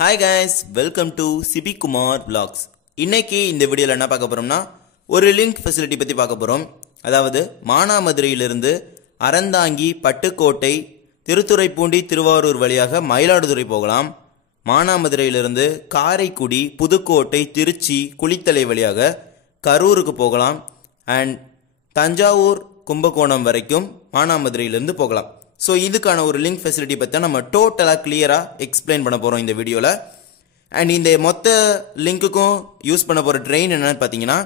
Hi guys, welcome to Sibi Kumar Vlogs. இன்னைக்கு இந்த வீடியோல என்ன பார்க்க போறோம்னா ஒரு லிங்க் ஃபெசிலிட்டி பத்தி பார்க்க போறோம். அதாவது மானாமதுரையிலிருந்து அறந்தாங்கி, பட்டுக்கோட்டை, திருத்துறைப்பூண்டி, திருவாரூர் வழியாக மயிலாடுதுறை போகலாம். மானாமதுரையிலிருந்து காரைக்குடி, புதுக்கோட்டை, திருச்சி, குளித்தலை வழியாக கரூருக்கு போகலாம். அண்ட் தஞ்சாவூர், கும்பகோணம் வரைக்கும் மானாமதுரையிலிருந்து போகலாம். ஸோ இதுக்கான ஒரு லிங்க் ஃபெசிலிட்டி பற்றி நம்ம டோட்டலாக கிளியராக எக்ஸ்பிளைன் பண்ண போகிறோம் இந்த வீடியோவில். அண்ட் இந்த மொத்த லிங்க்குக்கும் யூஸ் பண்ண போகிற ட்ரெயின் என்னன்னு பார்த்தீங்கன்னா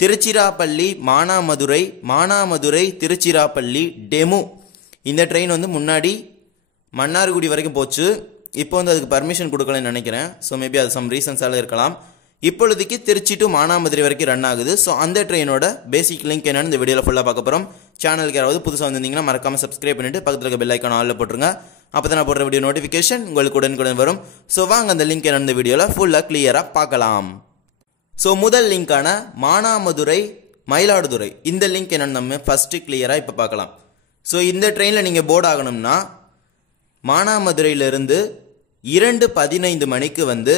திருச்சிராப்பள்ளி மானாமதுரை, மானாமதுரை திருச்சிராப்பள்ளி டெமு. இந்த ட்ரெயின் வந்து முன்னாடி மன்னார்குடி வரைக்கும் போச்சு. இப்போ வந்து அதுக்கு பர்மிஷன் கொடுக்கலன்னு நினைக்கிறேன். ஸோ மேபி அது சம் ரீசன்ஸால் இருக்கலாம். இப்பொழுதுக்கு திருச்சி டு மானாமதுரை வரைக்கும் ரன் ஆகுது. ஸோ அந்த ட்ரெயினோட பேசிக் லிங்க் என்னன்னு இந்த வீடியோவில் ஃபுல்லாக பார்க்க போகிறோம். சேனலுக்கு யாராவது புதுசாக வந்திருந்தீங்கன்னா மறக்காமல் சப்ஸ்கிரைப் பண்ணிட்டு பக்கத்தில் இருக்க பெல் ஐக்கான் ஆலில் போட்டுருங்க. அப்போ தான் நான் போடுற வீடியோ நோட்டிஃபிகேஷன் உங்களுக்கு உடனுக்குடன் வரும். ஸோ வாங்க அந்த லிங்க் என்னன்னு இந்த வீடியோவில் ஃபுல்லாக கிளியராக பார்க்கலாம். ஸோ முதல் லிங்கான மானாமதுரை மயிலாடுதுறை, இந்த லிங்க் என்னன்னு நம்ம ஃபஸ்ட்டு கிளியராக இப்போ பார்க்கலாம். ஸோ இந்த ட்ரெயினில் நீங்கள் போர்டு ஆகணும்னா மானாமதுரையிலிருந்து 2:15 மணிக்கு வந்து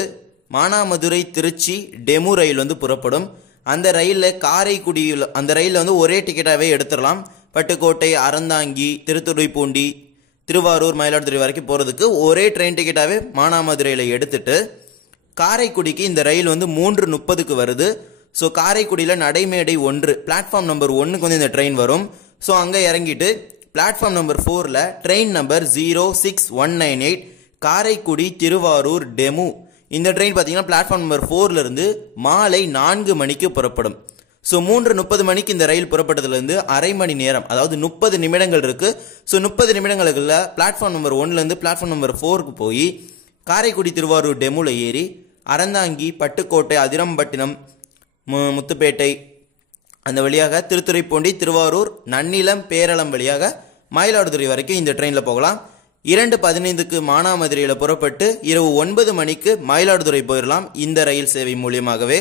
மானாமதுரை திருச்சி டெமு ரயில் வந்து புறப்படும். அந்த ரயிலில் காரைக்குடியில் அந்த ரயிலில் வந்து ஒரே டிக்கெட்டாகவே எடுத்துடலாம். பட்டுக்கோட்டை, அறந்தாங்கி, திருத்துறைப்பூண்டி, திருவாரூர், மயிலாடுதுறை வரைக்கும் போகிறதுக்கு ஒரே ட்ரெயின் டிக்கெட்டாகவே மானாமதுரையில் எடுத்துட்டு காரைக்குடிக்கு இந்த ரயில் வந்து 3:30க்கு வருது. ஸோ காரைக்குடியில் நடைமேடை 1 பிளாட்ஃபார்ம் நம்பர் 1க்கு வந்து இந்த ட்ரெயின் வரும். ஸோ அங்கே இறங்கிட்டு பிளாட்ஃபார்ம் நம்பர் 4ல் train number 06198 Karaikudi Tiruvarur DEMU. இந்த ட்ரெயின் பார்த்தீங்கன்னா பிளாட்ஃபார்ம் நம்பர் 4லேருந்து மாலை 4 மணிக்கு புறப்படும். ஸோ 3:30 மணிக்கு இந்த ரயில் புறப்பட்டதுலேருந்து அரை மணி நேரம், அதாவது 30 நிமிடங்கள் இருக்குது. ஸோ 30 நிமிடங்களுக்குள்ள பிளாட்ஃபார்ம் நம்பர் 1லேருந்து பிளாட்ஃபார்ம் நம்பர் 4க்கு போய் காரைக்குடி திருவாரூர் டெமுவில் ஏறி அறந்தாங்கி, பட்டுக்கோட்டை, அதிரம்பட்டினம், முத்துப்பேட்டை அந்த வழியாக திருத்துறைப்பூண்டி, திருவாரூர், நன்னிலம், பேரளம் வழியாக மயிலாடுதுறை வரைக்கும் இந்த ட்ரெயினில் போகலாம். 2:15க்கு மானாமதுரையில் புறப்பட்டு இரவு 9 மணிக்கு மயிலாடுதுறை போயிடலாம் இந்த ரயில் சேவை மூலியமாகவே.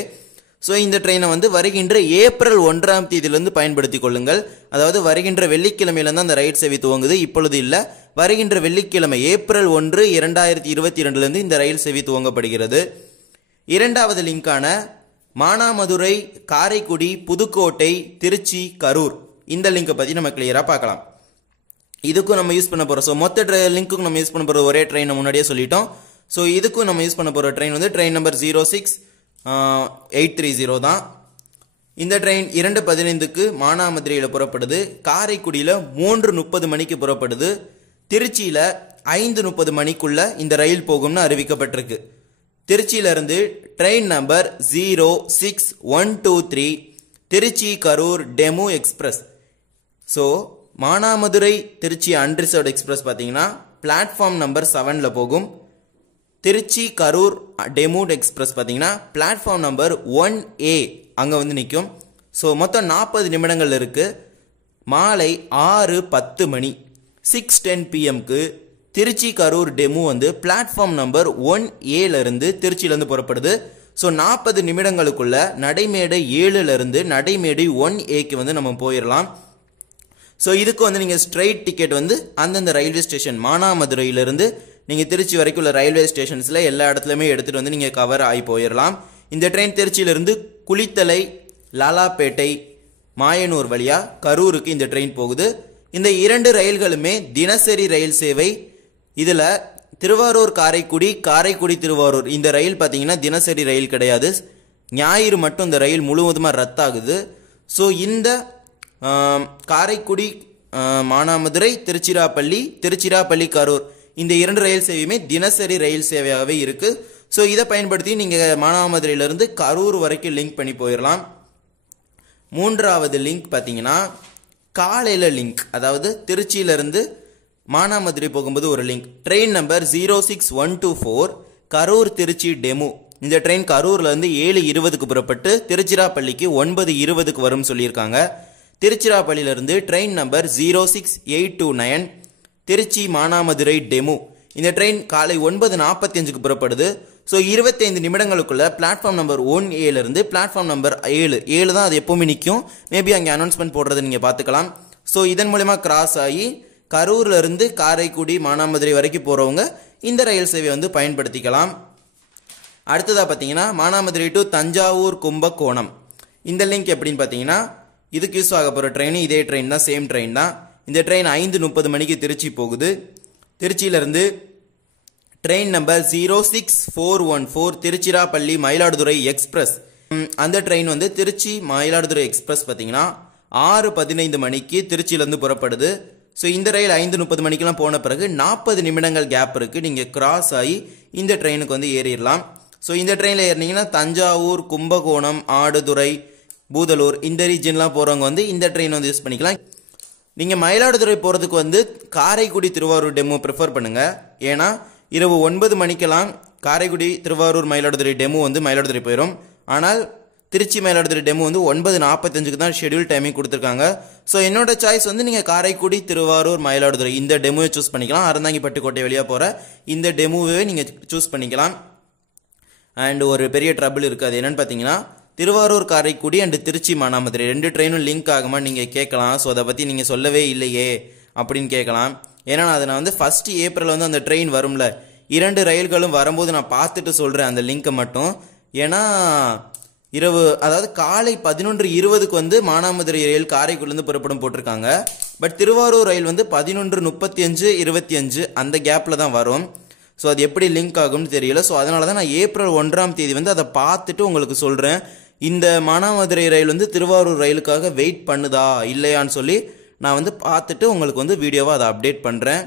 ஸோ இந்த ட்ரெயினை வந்து வருகின்ற ஏப்ரல் 1ஆம் தேதியிலிருந்து பயன்படுத்தி கொள்ளுங்கள். அதாவது வருகின்ற வெள்ளிக்கிழமையிலேருந்து அந்த ரயில் சேவை துவங்குது. இப்பொழுது இல்லை, வருகின்ற வெள்ளிக்கிழமை ஏப்ரல் 1, 2022 இந்த ரயில் சேவை துவங்கப்படுகிறது. இரண்டாவது லிங்கான மானாமதுரை, காரைக்குடி, புதுக்கோட்டை, திருச்சி, கரூர், இந்த லிங்கை பற்றி நம்ம கிளியராக பார்க்கலாம். இதுக்கும் நம்ம யூஸ் பண்ண போகிறோம். ஸோ மொத்த லிங்க்குக்கும் நம்ம யூஸ் பண்ண போகிற ஒரே ட்ரெயினை முன்னாடியே சொல்லிட்டோம். ஸோ இதுக்கும் நம்ம யூஸ் பண்ண போகிற ட்ரெயின் வந்து ட்ரெயின் நம்பர் 06830 தான். இந்த ட்ரெயின் 2:15க்கு மானாமதுரையில் புறப்படுது. காரைக்குடியில் 3:30 மணிக்கு புறப்படுது. திருச்சியில் 5:30 மணிக்குள்ள இந்த ரயில் போகும்னு அறிவிக்கப்பட்டிருக்கு. திருச்சியிலிருந்து train number 06123 Tiruchi Karur DEMU express. So Manamadurai Tiruchi unreserved express பார்த்தீங்கன்னா பிளாட்ஃபார்ம் நம்பர் 7ல் போகும். திருச்சி கரூர் டெமு எக்ஸ்பிரஸ் பார்த்தீங்கன்னா பிளாட்ஃபார்ம் நம்பர் 1A அங்கே வந்து நிற்கும். ஸோ மொத்தம் 40 நிமிடங்கள் இருக்குது. மாலை 6:10 மணி 6:10 PM திருச்சி கரூர் டெமு வந்து பிளாட்ஃபார்ம் நம்பர் 1Aலேருந்து திருச்சியிலேருந்து புறப்படுது. ஸோ 40 நிமிடங்களுக்குள்ள நடைமேடை 7லேருந்து நடைமேடை 1Aக்கு வந்து நம்ம போயிடலாம். ஸோ இதுக்கு வந்து நீங்கள் ஸ்ட்ரைட் டிக்கெட் வந்து அந்தந்த ரயில்வே ஸ்டேஷன் மானாமதுரையிலிருந்து நீங்கள் திருச்சி வரைக்கும் உள்ள ரயில்வே ஸ்டேஷன்ஸில் எல்லா இடத்துலையுமே எடுத்துகிட்டு வந்து நீங்கள் கவர் ஆகி போயிடலாம். இந்த ட்ரெயின் திருச்சியிலிருந்து குளித்தலை, லாலாப்பேட்டை, மாயனூர் வழியாக கரூருக்கு இந்த ட்ரெயின் போகுது. இந்த 2 ரயில்களுமே தினசரி ரயில் சேவை. இதில் திருவாரூர் காரைக்குடி, காரைக்குடி திருவாரூர் இந்த ரயில் பார்த்தீங்கன்னா தினசரி ரயில் கிடையாது. ஞாயிறு மட்டும் இந்த ரயில் முழுவதுமாக ரத்தாகுது. ஸோ இந்த காரைக்குடி மானாமதுரை, திருச்சிராப்பள்ளி, திருச்சிராப்பள்ளி கரூர் இந்த 2 ரயில் சேவையுமே தினசரி ரயில் சேவையாகவே இருக்குது. ஸோ இதை பயன்படுத்தி நீங்கள் மானாமதுரையிலேருந்து கரூர் வரைக்கும் லிங்க் பண்ணி போயிடலாம். மூன்றாவது லிங்க் பார்த்தீங்கன்னா காலையில் லிங்க், அதாவது திருச்சியிலேருந்து மானாமதுரை போகும்போது ஒரு link. Train number 06124 Karur Trichy DEMU. இந்த ட்ரெயின் கரூர்லேருந்து 7:20க்கு புறப்பட்டு திருச்சிராப்பள்ளிக்கு 9:20க்கு வரும் சொல்லியிருக்காங்க. திருச்சிராப்பள்ளியிலிருந்து train number 06829 Trichy Manamadurai DEMU. இந்த ட்ரெயின் காலை 9:45க்கு புறப்படுது. ஸோ 25 நிமிடங்களுக்குள்ள பிளாட்ஃபார்ம் நம்பர் 1Aலேருந்து பிளாட்ஃபார்ம் நம்பர் 7 தான் அது எப்போவுமே நிற்கும். மேபி அங்கே அனௌன்ஸ்மெண்ட் போடுறது நீங்கள் பார்த்துக்கலாம். ஸோ இதன் மூலமா கிராஸ் ஆகி கரூர்லேருந்து காரைக்குடி, மானாமதுரை வரைக்கும் போகிறவங்க இந்த ரயில் சேவை வந்து பயன்படுத்திக்கலாம். அடுத்ததாக பார்த்தீங்கன்னா மானாமதுரை டு தஞ்சாவூர் கும்பகோணம். இந்த லிங்க் எப்படின்னு பார்த்தீங்கன்னா இதுக்கு யூஸ் ஆக போகிற ட்ரெயின் இதே ட்ரெயின் தான், சேம் ட்ரெயின் தான். இந்த ட்ரெயின் 5:30 மணிக்கு திருச்சி போகுது. திருச்சியிலேருந்து train number 06414 Tiruchirappalli Mayiladuthurai express. அந்த ட்ரெயின் வந்து திருச்சி மயிலாடுதுறை எக்ஸ்பிரஸ் பார்த்தீங்கன்னா 6:15 மணிக்கு திருச்சியிலேருந்து புறப்படுது. ஸோ இந்த ரயில் 5:30 மணிக்கெலாம் போன பிறகு 40 நிமிடங்கள் கேப் இருக்குது. நீங்கள் கிராஸ் ஆகி இந்த ட்ரெயினுக்கு வந்து ஏறிடலாம். ஸோ இந்த ட்ரெயினில் ஏறினீங்கன்னா தஞ்சாவூர், கும்பகோணம், ஆடுதுறை, பூதலூர் இந்த ரீஜன்லாம் போகிறவங்க வந்து இந்த ட்ரெயின் வந்து யூஸ் பண்ணிக்கலாம். நீங்கள் மயிலாடுதுறை போகிறதுக்கு வந்து காரைக்குடி திருவாரூர் டெமோ ப்ரிஃபர் பண்ணுங்கள். ஏன்னா இரவு 9 மணிக்கெல்லாம் காரைக்குடி திருவாரூர் மயிலாடுதுறை டெமோ வந்து மயிலாடுதுறை போயிடும். ஆனால் திருச்சி மயிலாடுதுறை டெமோ வந்து 9:45க்கு தான் ஷெடியூல் டைமிங் கொடுத்துருக்காங்க. ஸோ என்னோட சாய்ஸ் வந்து நீங்கள் காரைக்குடி திருவாரூர் மயிலாடுதுறை இந்த டெமோவை சூஸ் பண்ணிக்கலாம். அறந்தாங்கி பட்டுக்கோட்டை வழியாக போகிற இந்த டெமோவே நீங்கள் சூஸ் பண்ணிக்கலாம். அண்ட் ஒரு பெரிய ட்ரபிள் இருக்குது. அது என்னென்னு பார்த்தீங்கன்னா திருவாரூர் காரைக்குடி அண்ட் திருச்சி மானாமதுரை 2 ட்ரெயினும் லிங்க் ஆகுமா நீங்கள் கேட்கலாம். ஸோ அதை பற்றி நீங்கள் சொல்லவே இல்லையே அப்படின்னு கேட்கலாம். ஏன்னா அதை நான் வந்து 1 ஏப்ரல் வந்து அந்த ட்ரெயின் வரும்ல, 2 ரயில்களும் வரும்போது நான் பார்த்துட்டு சொல்கிறேன் அந்த லிங்க்கை மட்டும். ஏன்னா இரவு அதாவது காலை 11:20க்கு வந்து மானாமதுரை ரயில் காரைக்குடிலேருந்து புறப்படும் போட்டிருக்காங்க. பட் திருவாரூர் ரயில் வந்து 11:35, 25 அந்த கேப்பில் தான் வரும். ஸோ அது எப்படி லிங்க் ஆகும்னு தெரியல. ஸோ அதனால தான் நான் ஏப்ரல் 1ஆம் தேதி வந்து அதை பார்த்துட்டு உங்களுக்கு சொல்கிறேன். இந்த மானாமதுரை ரயில் வந்து திருவாரூர் ரயிலுக்காக வெயிட் பண்ணுதா இல்லையான்னு சொல்லி நான் வந்து பார்த்துட்டு உங்களுக்கு வந்து வீடியோவாக அதை அப்டேட் பண்ணுறேன்.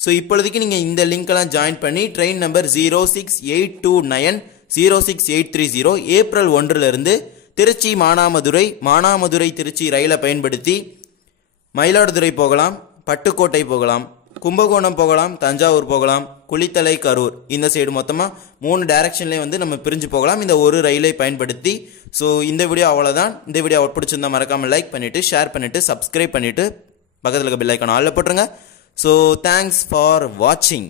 ஸோ இப்பொழுதைக்கு நீங்கள் இந்த லிங்க்கெல்லாம் ஜாயின் பண்ணி ட்ரெயின் நம்பர் 06829 06830 ஏப்ரல் 1லிருந்து திருச்சி மானாமதுரை திருச்சி ரயிலை பயன்படுத்தி மயிலாடுதுறை போகலாம், பட்டுக்கோட்டை போகலாம், கும்பகோணம் போகலாம், தஞ்சாவூர் போகலாம், குளித்தலை, கரூர் இந்த சைடு மொத்தமாக 3 டைரக்ஷன்லேயே வந்து நம்ம பிரிஞ்சு போகலாம் இந்த ஒரு ரயிலை பயன்படுத்தி. ஸோ இந்த வீடியோ அவ்வளோதான். இந்த வீடியோ பிடிச்சிருந்தா மறக்காமல் லைக் பண்ணிவிட்டு, ஷேர் பண்ணிவிட்டு, சப்ஸ்கிரைப் பண்ணிவிட்டு பக்கத்தில் இருக்க பெல் ஐக்கான் ஆல்ல போட்டுருங்க. ஸோ தேங்க்ஸ் ஃபார் வாட்சிங்.